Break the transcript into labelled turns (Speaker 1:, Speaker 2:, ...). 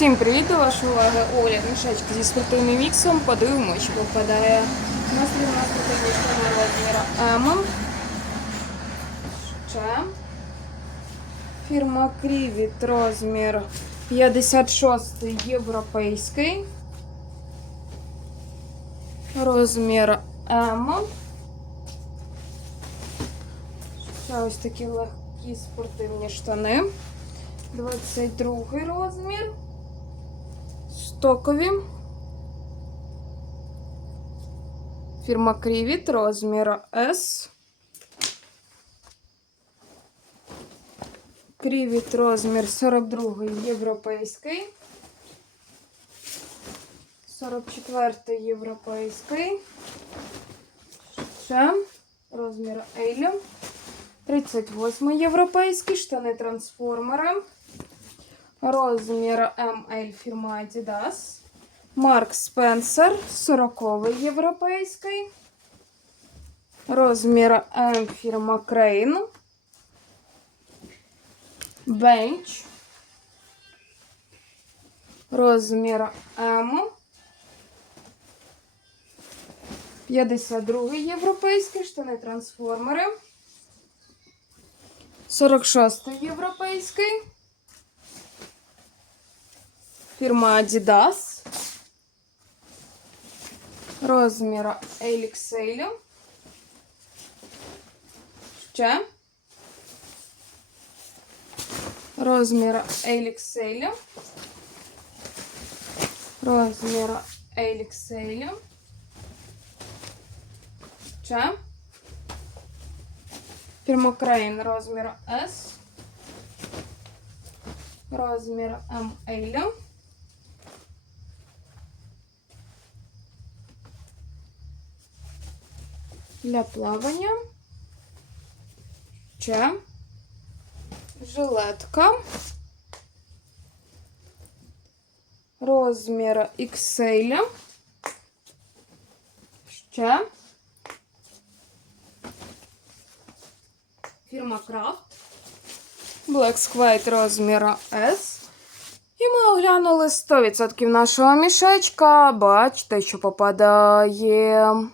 Speaker 1: Всім привіт, до вашої уваги огляд мішечки зі спортивним міксом. Подивимося, що попадає на штани розміру М. Ще. Фірма Крівіт розмір 56 європейський. Розмір М. Ще ось такі легкі спортивні штани. 22 розмір. Стокові. Фірма Крівіт, розмір S. Крівіт розмір 42 європейський. 44 європейський. Ще розмір Ейлі. 38 європейський, штани трансформери. Розмір ML фірма Adidas. Марк Спенсер, 40 європейський. Розмір М фірма Крейн. Бенч. Розмір М. 52 європейський, штани трансформери. 46 європейський. Фірма Adidas. Розмір XL. Ще. Розмір XL. Розмір XL. Ще. Фірма Крейн розмір S. Розмір ML. Для плавання. Ще. Жилетка. Розмір XL. Ще. Фірма Крафт. Black Squid розміру S. І ми оглянули 100% нашого мішечка. Бачите, що попадає